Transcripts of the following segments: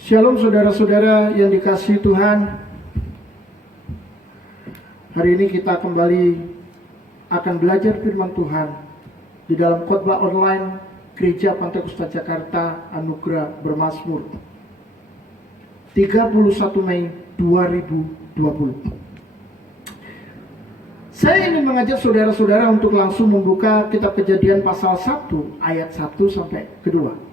Shalom saudara-saudara yang dikasihi Tuhan. Hari ini kita kembali akan belajar firman Tuhan di dalam khotbah online Gereja Pantai Kusta Jakarta Anugerah Bermazmur 31 Mei 2020. Saya ingin mengajak saudara-saudara untuk langsung membuka kitab Kejadian pasal 1 ayat 1 sampai ke-2.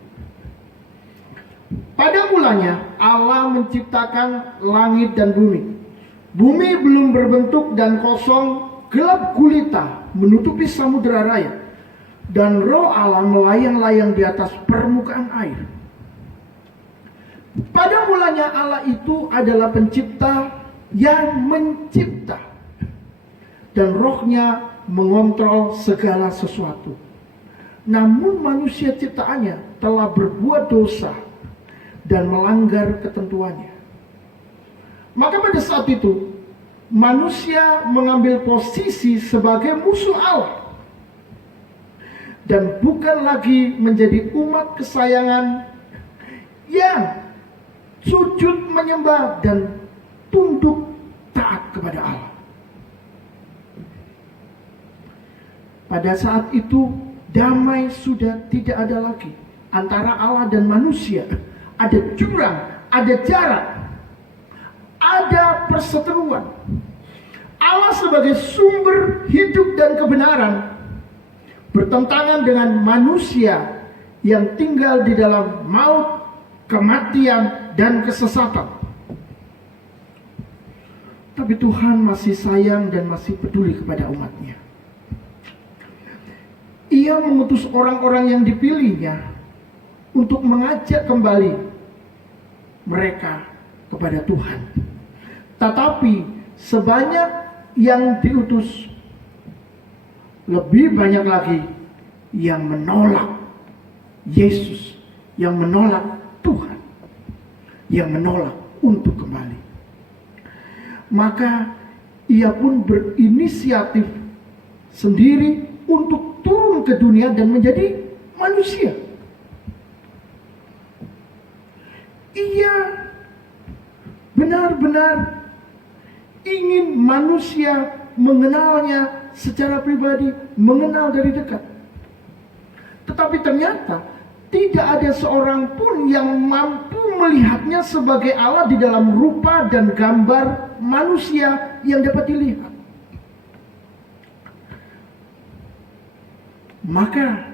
Pada mulanya Allah menciptakan langit dan bumi. Bumi belum berbentuk dan kosong, gelap gulita menutupi samudera raya, dan roh Allah melayang-layang di atas permukaan air. Pada mulanya Allah itu adalah pencipta yang mencipta, dan rohnya mengontrol segala sesuatu. Namun manusia ciptaannya telah berbuat dosa dan melanggar ketentuannya. Maka pada saat itu manusia mengambil posisi sebagai musuh Allah dan bukan lagi menjadi umat kesayangan yang sujud menyembah dan tunduk taat kepada Allah. Pada saat itu damai sudah tidak ada lagi antara Allah dan manusia. Ada jurang, ada jarak, ada perseteruan. Allah sebagai sumber hidup dan kebenaran bertentangan dengan manusia yang tinggal di dalam maut, kematian, dan kesesatan. Tapi Tuhan masih sayang dan masih peduli kepada umatnya. Ia mengutus orang-orang yang dipilihnya untuk mengajak kembali mereka kepada Tuhan. Tetapi sebanyak yang diutus, lebih banyak lagi yang menolak Yesus, yang menolak Tuhan, yang menolak untuk kembali. Maka ia pun berinisiatif sendiri untuk turun ke dunia dan menjadi manusia. Ia benar-benar ingin manusia mengenalnya secara pribadi, mengenal dari dekat. Tetapi ternyata tidak ada seorang pun yang mampu melihatnya sebagai Allah di dalam rupa dan gambar manusia yang dapat dilihat. Maka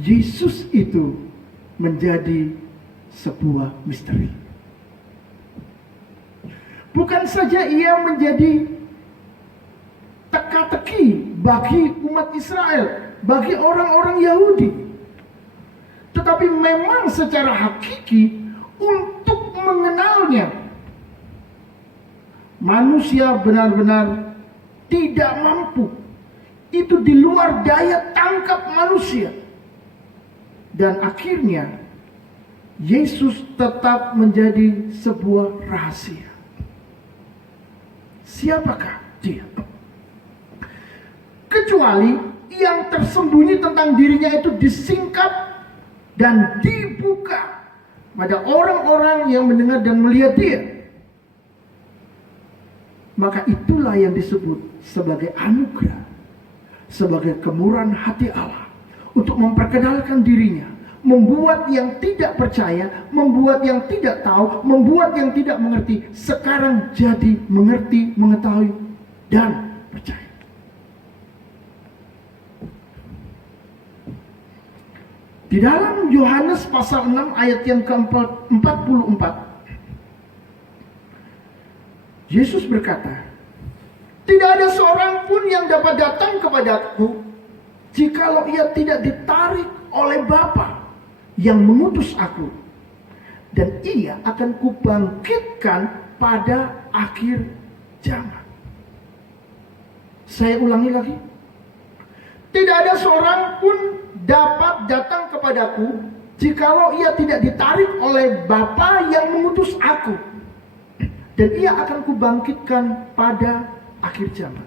Yesus itu menjadi sebuah misteri. Bukan saja ia menjadi teka-teki bagi umat Israel, bagi orang-orang Yahudi, tetapi memang secara hakiki untuk mengenalnya manusia benar-benar tidak mampu. Itu di luar daya tangkap manusia. Dan akhirnya Yesus tetap menjadi sebuah rahasia. Siapakah dia? Kecuali yang tersembunyi tentang dirinya itu disingkap dan dibuka pada orang-orang yang mendengar dan melihat dia. Maka itulah yang disebut sebagai anugerah, sebagai kemurahan hati Allah untuk memperkenalkan dirinya, membuat yang tidak percaya, membuat yang tidak tahu, membuat yang tidak mengerti, sekarang jadi mengerti, mengetahui, dan percaya. Di dalam Yohanes pasal 6 ayat yang ke-44, Yesus berkata, "Tidak ada seorang pun yang dapat datang kepadaku jikalau ia tidak ditarik oleh Bapa yang mengutus aku, dan ia akan kubangkitkan pada akhir zaman." Saya ulangi lagi. Tidak ada seorang pun dapat datang kepadaku jikalau ia tidak ditarik oleh Bapa yang mengutus aku, dan ia akan kubangkitkan pada akhir zaman.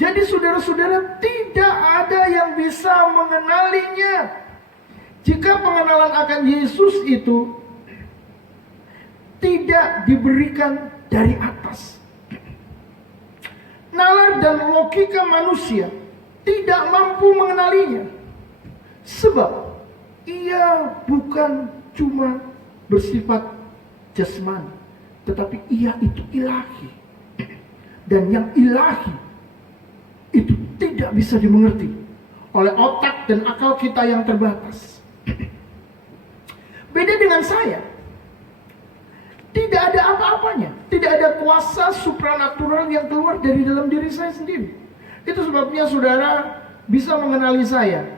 Jadi saudara-saudara, tidak ada yang bisa mengenalinya Jika pengenalan akan Yesus itu tidak diberikan dari atas, nalar dan logika manusia tidak mampu mengenalinya. Sebab ia bukan cuma bersifat jasmani, tetapi ia itu ilahi. Dan yang ilahi itu tidak bisa dimengerti oleh otak dan akal kita yang terbatas. Beda dengan saya. Tidak ada apa-apanya. Tidak ada kuasa supranatural yang keluar dari dalam diri saya sendiri. Itu sebabnya saudara bisa mengenali saya.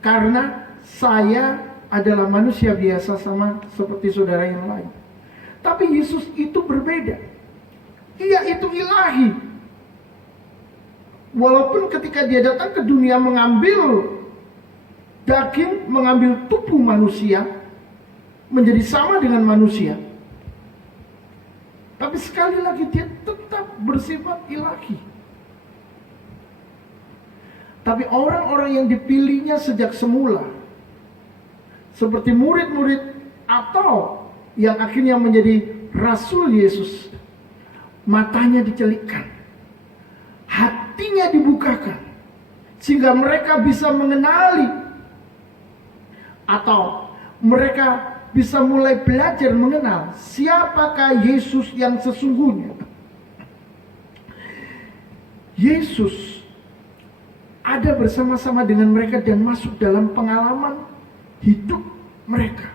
Karena saya adalah manusia biasa sama seperti saudara yang lain. Tapi Yesus itu berbeda. Ia itu ilahi. Walaupun ketika dia datang ke dunia mengambil daging, mengambil tubuh manusia, menjadi sama dengan manusia, tapi sekali lagi dia tetap bersifat ilahi. Tapi orang-orang yang dipilihnya sejak semula, seperti murid-murid atau yang akhirnya menjadi Rasul Yesus, matanya dicelikkan, hatinya dibukakan, sehingga mereka bisa mengenali, atau mereka bisa mulai belajar mengenal siapakah Yesus yang sesungguhnya. Yesus ada bersama-sama dengan mereka dan masuk dalam pengalaman hidup mereka.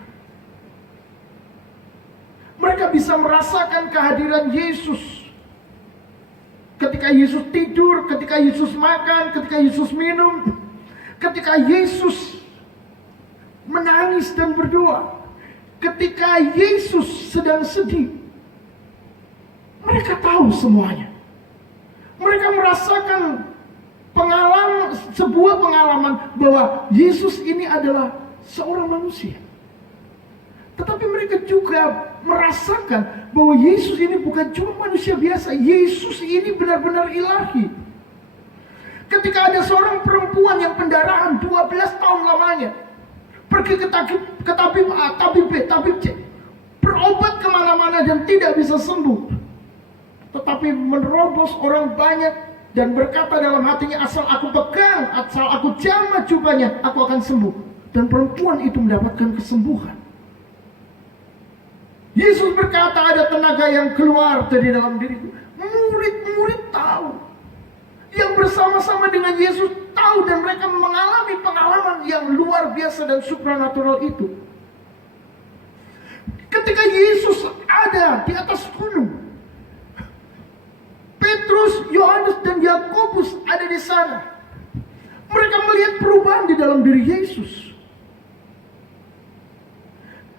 Mereka bisa merasakan kehadiran Yesus ketika Yesus tidur, ketika Yesus makan, ketika Yesus minum, ketika Yesus menangis dan berdoa, ketika Yesus sedang sedih. Mereka tahu semuanya. Mereka merasakan sebuah pengalaman bahwa Yesus ini adalah seorang manusia. Tetapi mereka juga merasakan bahwa Yesus ini bukan cuma manusia biasa. Yesus ini benar-benar ilahi. Ketika ada seorang perempuan yang pendarahan 12 tahun lamanya, pergi ke tabib A, tabib B, tabib C, berobat kemana-mana dan tidak bisa sembuh. Tetapi menerobos orang banyak dan berkata dalam hatinya, asal aku pegang, asal aku jamah jubahnya, aku akan sembuh. Dan perempuan itu mendapatkan kesembuhan. Yesus berkata, ada tenaga yang keluar dari dalam diriku. Murid-murid tahu. Yang bersama-sama dengan Yesus tahu dan mereka mengalami pengalaman yang luar biasa dan supranatural itu. Ketika Yesus ada di atas gunung, Petrus, Yohanes dan Yakobus ada di sana. Mereka melihat perubahan di dalam diri Yesus.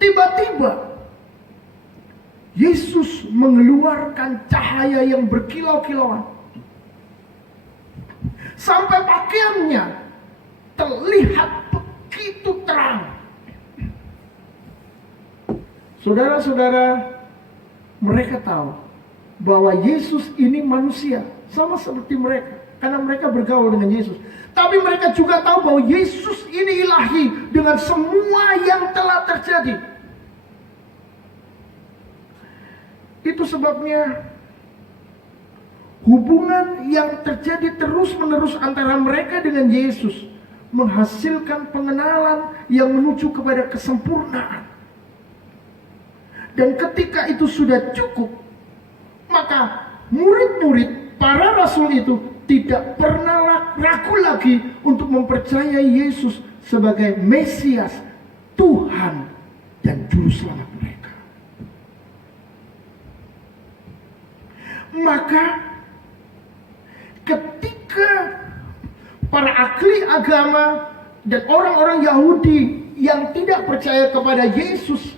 Tiba-tiba Yesus mengeluarkan cahaya yang berkilau-kilauan, sampai pakaiannya terlihat begitu terang. Saudara-saudara, mereka tahu bahwa Yesus ini manusia, sama seperti mereka, karena mereka bergaul dengan Yesus. Tapi mereka juga tahu bahwa Yesus ini ilahi dengan semua yang telah terjadi. Itu sebabnya hubungan yang terjadi terus-menerus antara mereka dengan Yesus menghasilkan pengenalan yang menuju kepada kesempurnaan. Dan ketika itu sudah cukup, maka murid-murid para rasul itu tidak pernah ragu lagi untuk mempercayai Yesus sebagai Mesias, Tuhan dan Juru Selamat mereka. Maka ketika para ahli agama dan orang-orang Yahudi yang tidak percaya kepada Yesus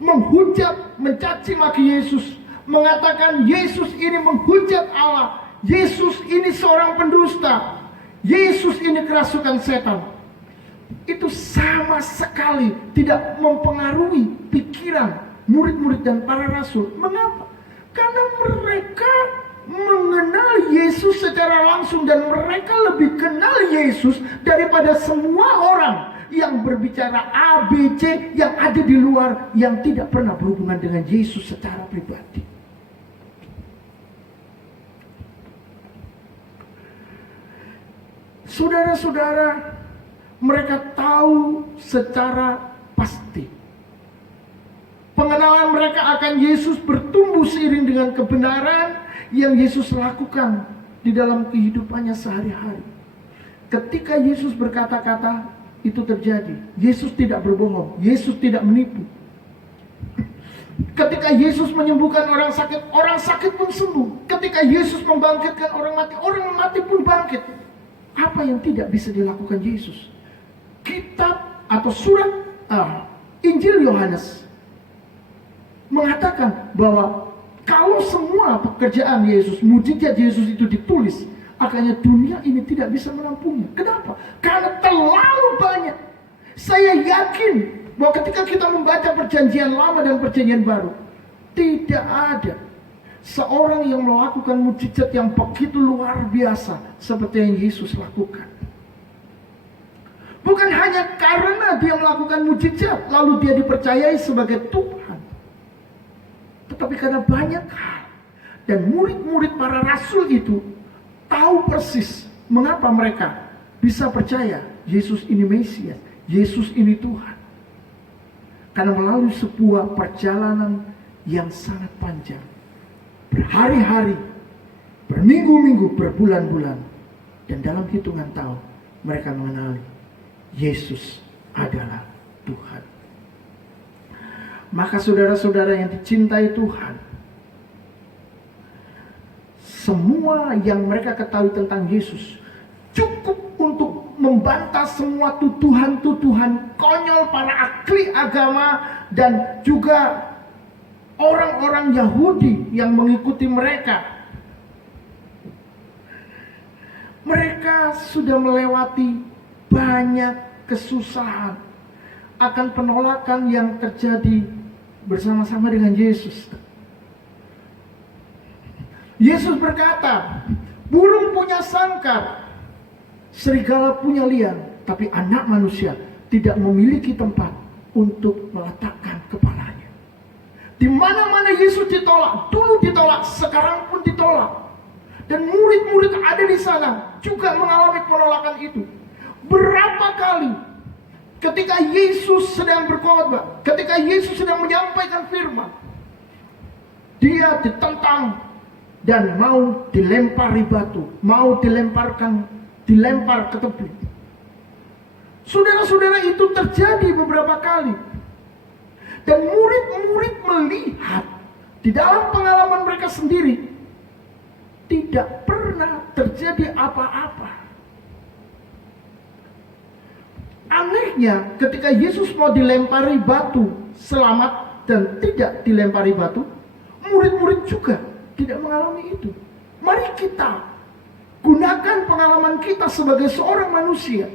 menghujat, mencaci maki Yesus, mengatakan Yesus ini menghujat Allah, Yesus ini seorang pendusta, Yesus ini kerasukan setan, itu sama sekali tidak mempengaruhi pikiran murid-murid dan para rasul. Mengapa? Karena mereka mengenal Yesus secara langsung dan mereka lebih kenal Yesus daripada semua orang yang berbicara A, B, C yang ada di luar, yang tidak pernah berhubungan dengan Yesus secara pribadi. Saudara-saudara, mereka tahu secara pasti pengenalan mereka akan Yesus bertumbuh seiring dengan kebenaran yang Yesus lakukan di dalam kehidupannya sehari-hari. Ketika Yesus berkata-kata, itu terjadi. Yesus tidak berbohong, Yesus tidak menipu. Ketika Yesus menyembuhkan orang sakit pun sembuh. Ketika Yesus membangkitkan orang mati pun bangkit. Apa yang tidak bisa dilakukan Yesus? Kitab atau surat Injil Yohanes mengatakan bahwa kalau semua pekerjaan Yesus, mujizat Yesus itu ditulis, akhirnya dunia ini tidak bisa menampungnya. Kenapa? Karena terlalu banyak. Saya yakin bahwa ketika kita membaca perjanjian lama dan perjanjian baru, tidak ada seorang yang melakukan mujizat yang begitu luar biasa seperti yang Yesus lakukan. Bukan hanya karena dia melakukan mujizat lalu dia dipercayai sebagai Tuhan, tetapi karena banyak hal. Dan murid-murid para rasul itu tahu persis mengapa mereka bisa percaya Yesus ini Mesias, Yesus ini Tuhan. Karena melalui sebuah perjalanan yang sangat panjang, berhari-hari, berminggu-minggu, berbulan-bulan, dan dalam hitungan tahun mereka mengenali Yesus adalah Tuhan. Maka saudara-saudara yang dicintai Tuhan, semua yang mereka ketahui tentang Yesus cukup untuk membantah semua tuduhan-tuduhan konyol para ahli agama dan juga orang-orang Yahudi yang mengikuti mereka. Mereka sudah melewati banyak kesusahan akan penolakan yang terjadi bersama-sama dengan Yesus. Yesus berkata, burung punya sangkar, serigala punya liang, tapi anak manusia tidak memiliki tempat untuk meletakkan kepalanya. Di mana-mana Yesus ditolak, dulu ditolak, sekarang pun ditolak. Dan murid-murid ada di sana juga mengalami penolakan itu. Berapa kali ketika Yesus sedang berkhotbah, ketika Yesus sedang menyampaikan firman, dia ditentang dan mau dilempari batu, mau dilempar ke tepi. Saudara-saudara, itu terjadi beberapa kali. Dan murid-murid melihat di dalam pengalaman mereka sendiri tidak pernah terjadi apa-apa. Anehnya, ketika Yesus mau dilempari batu selamat dan tidak dilempari batu, murid-murid juga tidak mengalami itu. Mari kita gunakan pengalaman kita sebagai seorang manusia.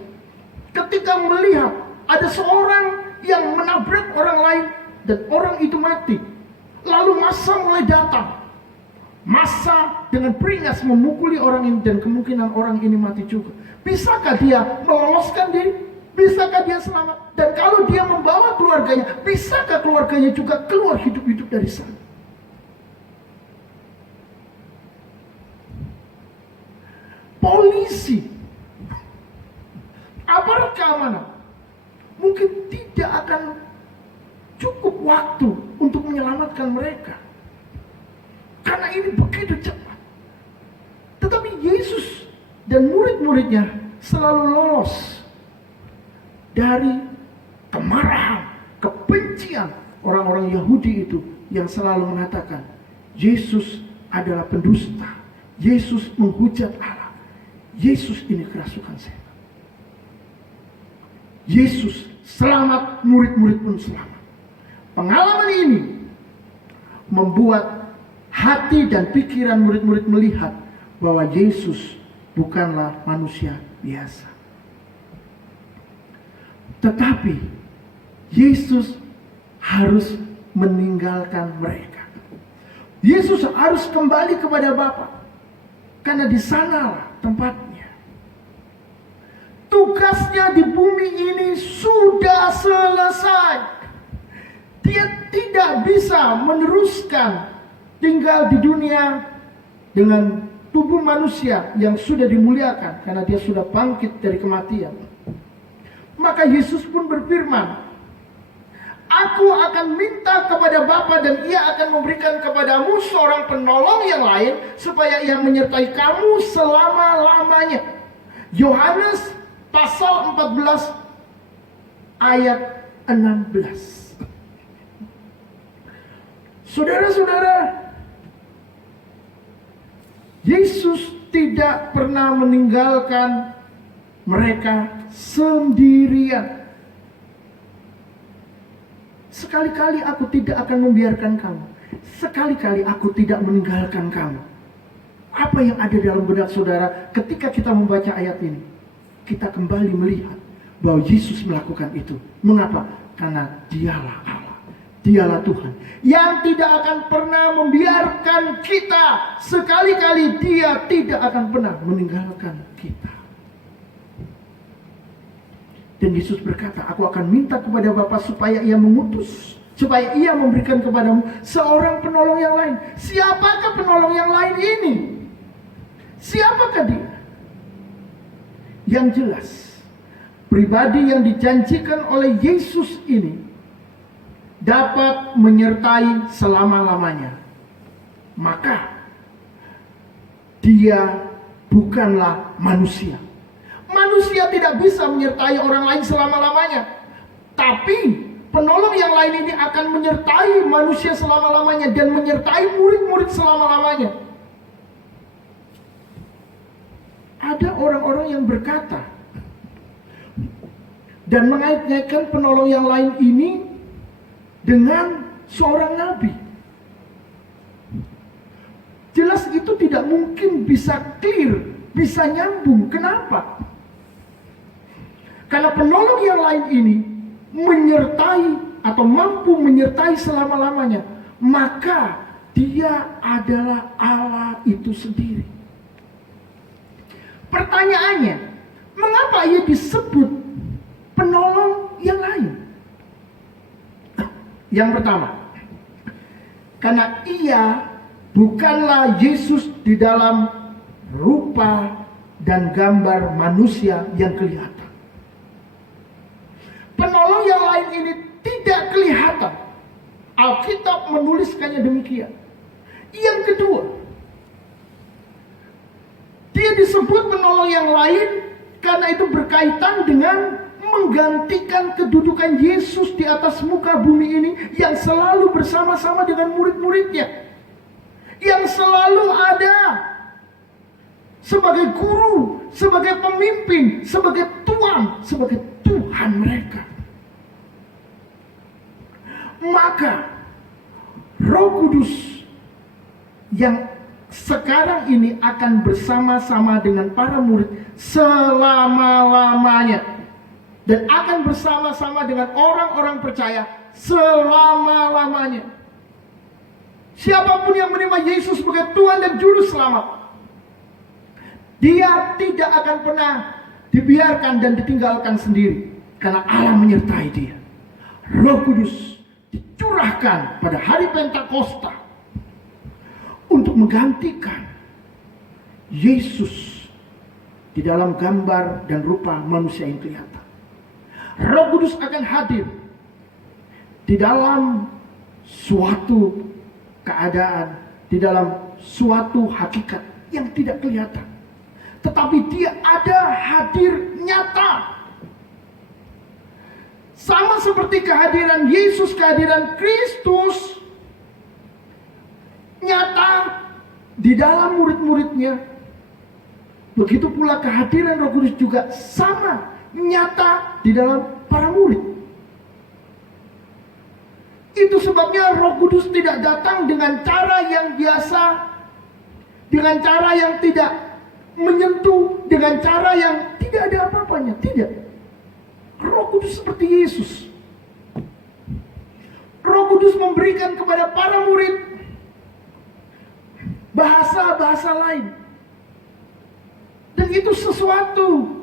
Ketika melihat ada seorang yang menabrak orang lain dan orang itu mati, lalu massa mulai datang. Massa dengan beringas memukuli orang ini dan kemungkinan orang ini mati juga. Bisakah dia meloloskan diri? Bisakah dia selamat? Dan kalau dia membawa keluarganya, bisakah keluarganya juga keluar hidup-hidup dari sana? Polisi, aparat keamanan mungkin tidak akan cukup waktu untuk menyelamatkan mereka, karena ini begitu cepat. Tetapi Yesus dan murid-muridnya selalu lolos dari kemarahan, kebencian orang-orang Yahudi itu yang selalu mengatakan Yesus adalah pendusta, Yesus menghujat Allah, Yesus ini kerasukan setan. Yesus selamat, murid-murid pun selamat. Pengalaman ini membuat hati dan pikiran murid-murid melihat bahwa Yesus bukanlah manusia biasa. Tetapi Yesus harus meninggalkan mereka. Yesus harus kembali kepada Bapa, karena di sanalah tempatnya. tugasnya di bumi ini sudah selesai. Dia tidak bisa meneruskan tinggal di dunia dengan tubuh manusia yang sudah dimuliakan karena dia sudah bangkit dari kematian. Maka Yesus pun berfirman, Aku akan minta kepada Bapa dan Ia akan memberikan kepadamu seorang penolong yang lain supaya Ia menyertai kamu selama-lamanya. Yohanes pasal 14 ayat 16. Saudara-saudara, Yesus tidak pernah meninggalkan mereka sendirian. Sekali-kali aku tidak akan membiarkan kamu. Sekali-kali aku tidak meninggalkan kamu. Apa yang ada dalam benak saudara ketika kita membaca ayat ini? Kita kembali melihat bahwa Yesus melakukan itu. Mengapa? Karena dialah Allah. Dialah Tuhan yang tidak akan pernah membiarkan kita. Sekali-kali Dia tidak akan pernah meninggalkan kita. Dan Yesus berkata, aku akan minta kepada Bapa supaya Ia mengutus, supaya Ia memberikan kepadamu seorang penolong yang lain. Siapakah penolong yang lain ini? Siapakah dia? Yang jelas, pribadi yang dijanjikan oleh Yesus ini dapat menyertai selama-lamanya. Maka dia bukanlah manusia. Manusia tidak bisa menyertai orang lain selama-lamanya. Tapi penolong yang lain ini akan menyertai manusia selama-lamanya dan menyertai murid-murid selama-lamanya. Ada orang-orang yang berkata dan mengait-ngaitkan penolong yang lain ini dengan seorang nabi. Jelas itu tidak mungkin bisa clear, bisa nyambung. Kenapa? Karena penolong yang lain ini menyertai atau mampu menyertai selama-lamanya, maka dia adalah Allah itu sendiri. Pertanyaannya, mengapa ia disebut penolong yang lain? Yang pertama, karena ia bukanlah Yesus di dalam rupa dan gambar manusia yang kelihatan. Penolong yang lain ini tidak kelihatan. Alkitab menuliskannya demikian. Yang kedua, dia disebut penolong yang lain karena itu berkaitan dengan menggantikan kedudukan Yesus di atas muka bumi ini yang selalu bersama-sama dengan murid-muridnya, yang selalu ada sebagai guru, sebagai pemimpin, sebagai tuan, sebagai Tuhan mereka. Maka Roh Kudus yang sekarang ini akan bersama-sama dengan para murid selama-lamanya, dan akan bersama-sama dengan orang-orang percaya selama-lamanya. Siapapun yang menerima Yesus sebagai Tuhan dan Juru Selamat, dia tidak akan pernah dibiarkan dan ditinggalkan sendiri, karena Allah menyertai dia. Roh Kudus dicurahkan pada hari Pentakosta untuk menggantikan Yesus di dalam gambar dan rupa manusia yang kelihatan. Roh Kudus akan hadir di dalam suatu keadaan, di dalam suatu hakikat yang tidak kelihatan, tetapi dia ada hadir nyata. Sama seperti kehadiran Yesus, kehadiran Kristus nyata di dalam murid-muridnya, begitu pula kehadiran Roh Kudus juga sama nyata di dalam para murid. Itu sebabnya Roh Kudus tidak datang dengan cara yang biasa, dengan cara yang tidak menyentuh, dengan cara yang tidak ada apa-apanya. Tidak. Roh Kudus seperti Yesus. Roh Kudus memberikan kepada para murid bahasa-bahasa lain. Dan itu sesuatu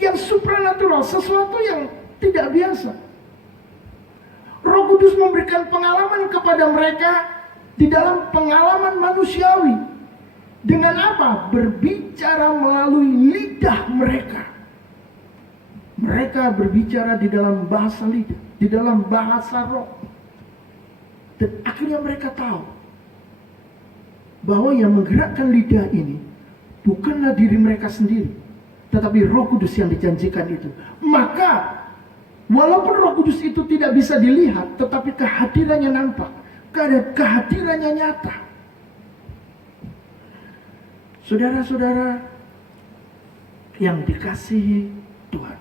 yang supranatural, sesuatu yang tidak biasa. Roh Kudus memberikan pengalaman kepada mereka di dalam pengalaman manusiawi. Dengan apa? Berbicara melalui lidah mereka. Mereka berbicara di dalam bahasa lidah, di dalam bahasa roh. Dan akhirnya mereka tahu bahwa yang menggerakkan lidah ini bukanlah diri mereka sendiri, tetapi Roh Kudus yang dijanjikan itu. Maka walaupun Roh Kudus itu tidak bisa dilihat, tetapi kehadirannya nampak, kehadirannya nyata. Saudara-saudara yang dikasihi Tuhan,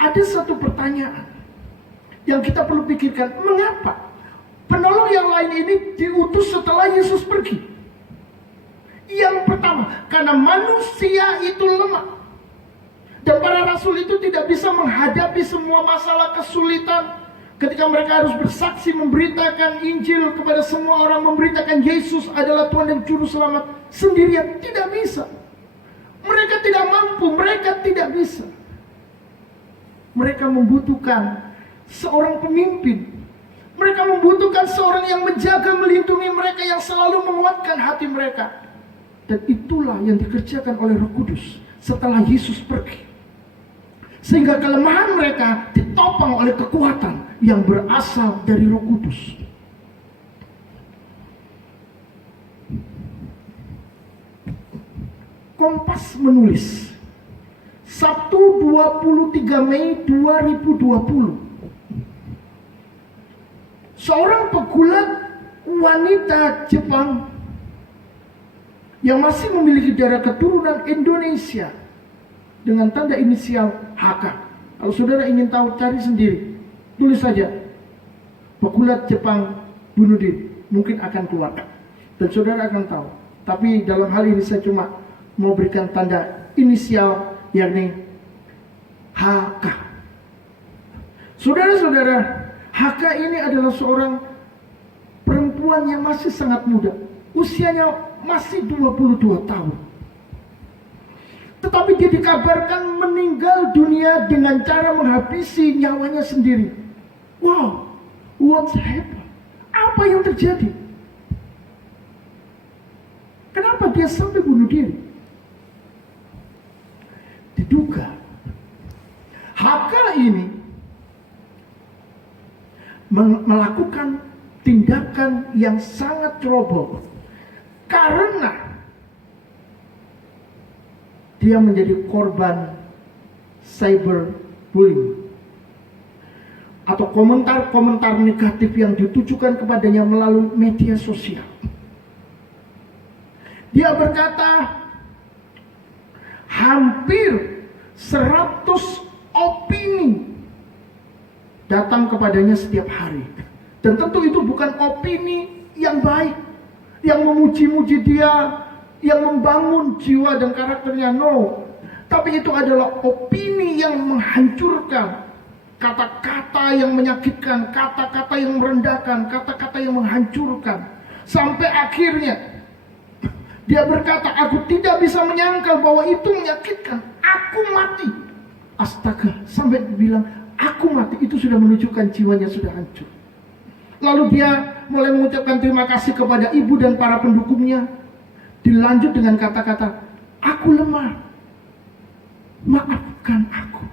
ada satu pertanyaan yang kita perlu pikirkan. Mengapa penolong yang lain ini diutus setelah Yesus pergi? Yang pertama, karena manusia itu lemah. Dan para rasul itu tidak bisa menghadapi semua masalah kesulitan. Ketika mereka harus bersaksi, memberitakan Injil kepada semua orang, memberitakan Yesus adalah Tuhan dan Juru Selamat sendirian, tidak bisa. Mereka tidak mampu, mereka tidak bisa. Mereka membutuhkan seorang pemimpin. Mereka membutuhkan seorang yang menjaga, melindungi mereka, yang selalu menguatkan hati mereka. Dan itulah yang dikerjakan oleh Roh Kudus setelah Yesus pergi. Sehingga kelemahan mereka ditopang oleh kekuatan yang berasal dari Roh Kudus. Kompas menulis, Sabtu 23 Mei 2020, seorang pegulat wanita Jepang yang masih memiliki darah keturunan Indonesia dengan tanda inisial HK. Kalau saudara ingin tahu, cari sendiri, tulis saja pegulat Jepang bunuh diri, mungkin akan keluar dan saudara akan tahu. Tapi dalam hal ini saya cuma mau berikan tanda inisial, yakni HK. Saudara-saudara, HK ini adalah seorang perempuan yang masih sangat muda, usianya masih 22 tahun. Tetapi dia dikabarkan meninggal dunia dengan cara menghabisi nyawanya sendiri. Wow, what's happened? Apa yang terjadi? Kenapa dia sampai bunuh diri? Diduga HK ini melakukan tindakan yang sangat ceroboh karena dia menjadi korban cyberbullying atau komentar-komentar negatif yang ditujukan kepadanya melalui media sosial. Dia berkata, hampir 100 opini datang kepadanya setiap hari. Dan tentu itu bukan opini yang baik, yang memuji-muji dia, yang membangun jiwa dan karakternya, no. Tapi itu adalah opini yang menghancurkan, kata-kata yang menyakitkan, kata-kata yang merendahkan, kata-kata yang menghancurkan. Sampai akhirnya dia berkata, aku tidak bisa menyangkal bahwa itu menyakitkan, aku mati. Astaga, sampai bilang aku mati, itu sudah menunjukkan jiwanya sudah hancur. Lalu dia mulai mengucapkan terima kasih kepada ibu dan para pendukungnya. Dilanjut dengan kata-kata, aku lemah, maafkan aku.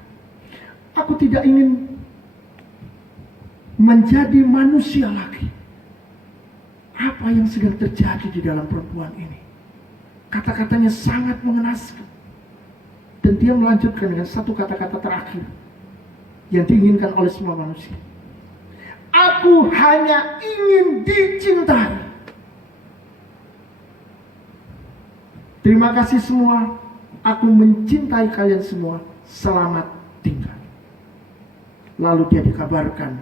Aku tidak ingin menjadi manusia lagi. Apa yang sedang terjadi di dalam perempuan ini? Kata-katanya sangat mengenaskan. Dan dia melanjutkan dengan satu kata-kata terakhir yang diinginkan oleh semua manusia. Aku hanya ingin dicintai. Terima kasih semua, aku mencintai kalian semua, selamat tinggal. Lalu dia dikabarkan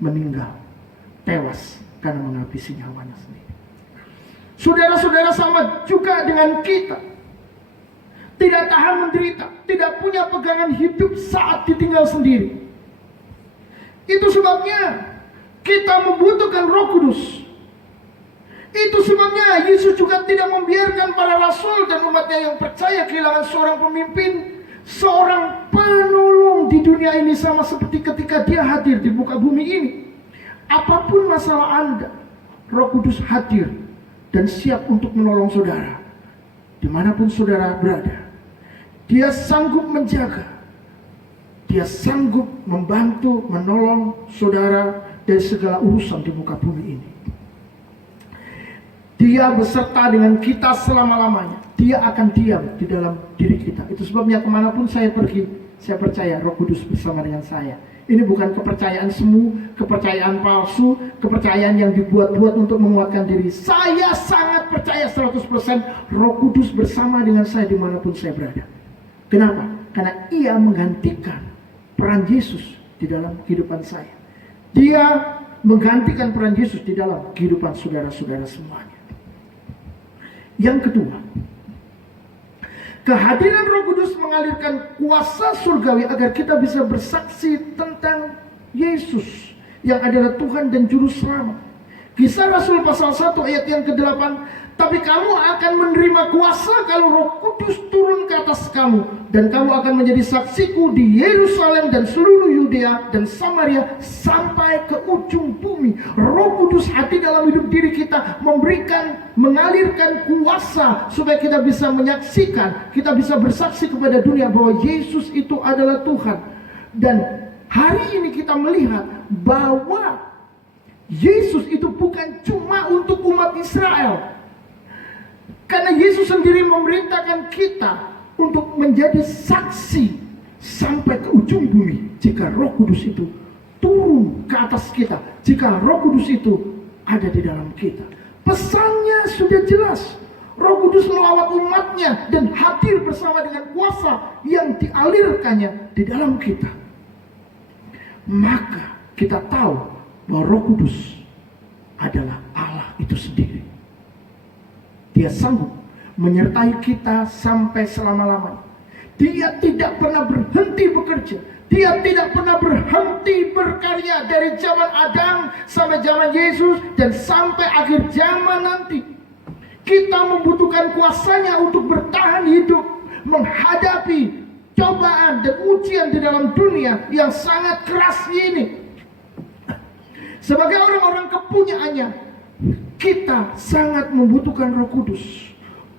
meninggal, tewas karena menghabisi nyawanya sendiri. Saudara-saudara, sama juga dengan kita, tidak tahan menderita, tidak punya pegangan hidup saat ditinggal sendiri. Itu sebabnya kita membutuhkan Roh Kudus. Itu sebabnya Yesus juga tidak membiarkan para rasul dan umatnya yang percaya kehilangan seorang pemimpin, seorang penolong di dunia ini, sama seperti ketika dia hadir di muka bumi ini. Apapun masalah Anda, Roh Kudus hadir dan siap untuk menolong saudara dimanapun saudara berada. Dia sanggup menjaga, dia sanggup membantu, menolong saudara dari segala urusan di muka bumi ini. Dia beserta dengan kita selama-lamanya. Dia akan diam di dalam diri kita. Itu sebabnya kemanapun saya pergi, saya percaya Roh Kudus bersama dengan saya. Ini bukan kepercayaan semu, kepercayaan palsu, kepercayaan yang dibuat-buat untuk menguatkan diri. Saya sangat percaya 100% Roh Kudus bersama dengan saya dimanapun saya berada. Kenapa? Karena ia menggantikan peran Yesus di dalam kehidupan saya. Dia menggantikan peran Yesus di dalam kehidupan saudara-saudara semuanya. Yang kedua, kehadiran Roh Kudus mengalirkan kuasa surgawi agar kita bisa bersaksi tentang Yesus yang adalah Tuhan dan Juru Selamat. Kisah Rasul pasal 1 ayat yang ke-8, tapi kamu akan menerima kuasa kalau Roh Kudus turun ke atas kamu, dan kamu akan menjadi saksiku di Yerusalem dan seluruh Yudea dan Samaria sampai ke ujung bumi. Roh Kudus hadir dalam hidup diri kita, mengalirkan kuasa supaya kita bisa menyaksikan, kita bisa bersaksi kepada dunia bahwa Yesus itu adalah Tuhan. Dan hari ini kita melihat bahwa Yesus itu bukan cuma untuk umat Israel. Karena Yesus sendiri memerintahkan kita untuk menjadi saksi sampai ke ujung bumi. Jika Roh Kudus itu turun ke atas kita, jika Roh Kudus itu ada di dalam kita. Pesannya sudah jelas. Roh Kudus melawat umatnya dan hadir bersama dengan kuasa yang dialirkannya di dalam kita. Maka kita tahu bahwa Roh Kudus adalah Allah itu sendiri. Dia sanggup menyertai kita sampai selama-lamanya. Dia tidak pernah berhenti bekerja. Dia tidak pernah berhenti berkarya dari zaman Adam sampai zaman Yesus dan sampai akhir zaman nanti. Kita membutuhkan kuasanya untuk bertahan hidup, menghadapi cobaan dan ujian di dalam dunia yang sangat keras ini. Sebagai orang-orang kepunyaannya, kita sangat membutuhkan Roh Kudus.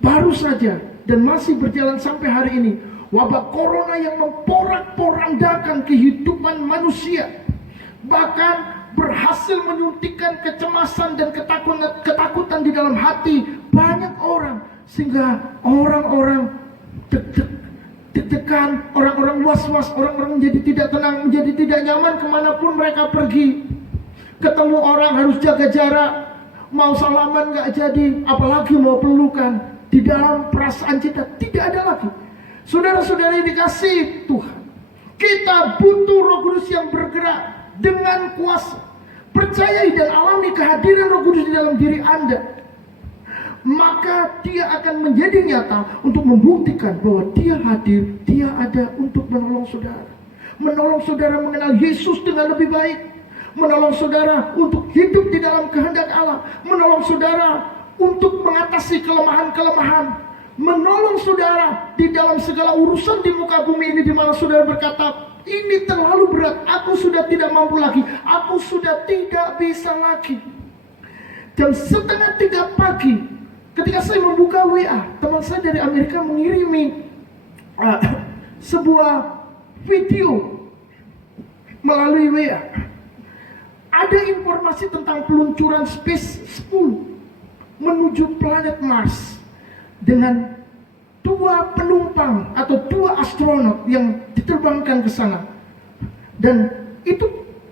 Baru saja dan masih berjalan sampai hari ini, wabah corona yang memporak-porandakan kehidupan manusia, bahkan berhasil menyuntikkan kecemasan dan ketakutan di dalam hati banyak orang, sehingga orang-orang deg-degan, orang-orang was-was, orang-orang menjadi tidak tenang, menjadi tidak nyaman kemanapun mereka pergi. Ketemu orang harus jaga jarak, mau salaman gak jadi, apalagi mau pelukan. Di dalam perasaan kita tidak ada lagi. Saudara-saudara yang dikasihi Tuhan, kita butuh Roh Kudus yang bergerak dengan kuasa. Percayai dan alami kehadiran Roh Kudus di dalam diri Anda, maka dia akan menjadi nyata untuk membuktikan bahwa dia hadir, dia ada untuk menolong saudara. Menolong saudara mengenal Yesus dengan lebih baik, menolong saudara untuk hidup di dalam kehendak Allah, menolong saudara untuk mengatasi kelemahan-kelemahan, menolong saudara di dalam segala urusan di muka bumi ini di mana saudara berkata, ini terlalu berat, aku sudah tidak mampu lagi, aku sudah tidak bisa lagi. Jam 2:30 pagi, ketika saya membuka WA, teman saya dari Amerika mengirimi sebuah video melalui WA. Ada informasi tentang peluncuran Space 10 menuju planet Mars dengan 2 penumpang atau 2 astronot yang diterbangkan ke sana. Dan itu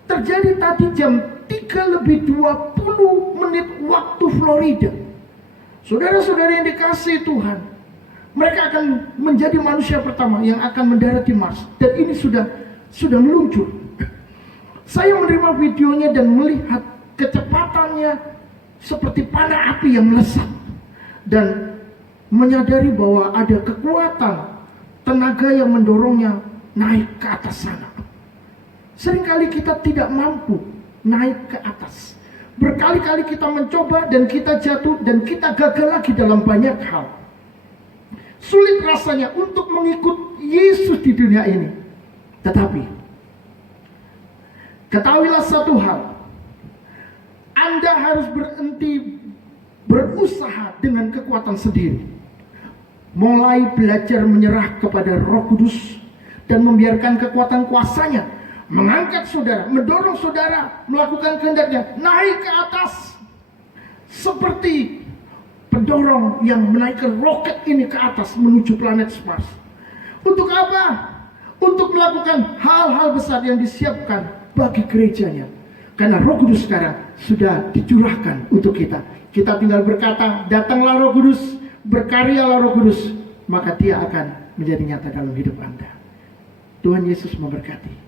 terjadi tadi jam 3:20 waktu Florida. Saudara-saudara yang dikasihi Tuhan, mereka akan menjadi manusia pertama yang akan mendarat di Mars. Dan ini sudah meluncur. Saya menerima videonya dan melihat kecepatannya seperti panah api yang melesat, dan menyadari bahwa ada kekuatan tenaga yang mendorongnya naik ke atas sana. Seringkali kita tidak mampu naik ke atas. Berkali-kali kita mencoba dan kita jatuh dan kita gagal lagi dalam banyak hal. Sulit rasanya untuk mengikut Yesus di dunia ini. Tetapi ketahuilah satu hal, Anda harus berhenti berusaha dengan kekuatan sendiri. Mulai belajar menyerah kepada Roh Kudus dan membiarkan kekuatan kuasanya mengangkat saudara, mendorong saudara melakukan kehendaknya, naik ke atas seperti pendorong yang menaikkan roket ini ke atas menuju planet Mars. Untuk apa? Untuk melakukan hal-hal besar yang disiapkan bagi gerejanya. Karena Roh Kudus sekarang sudah dicurahkan untuk kita. Kita tinggal berkata, datanglah Roh Kudus, berkaryalah Roh Kudus, maka dia akan menjadi nyata dalam hidup Anda. Tuhan Yesus memberkati.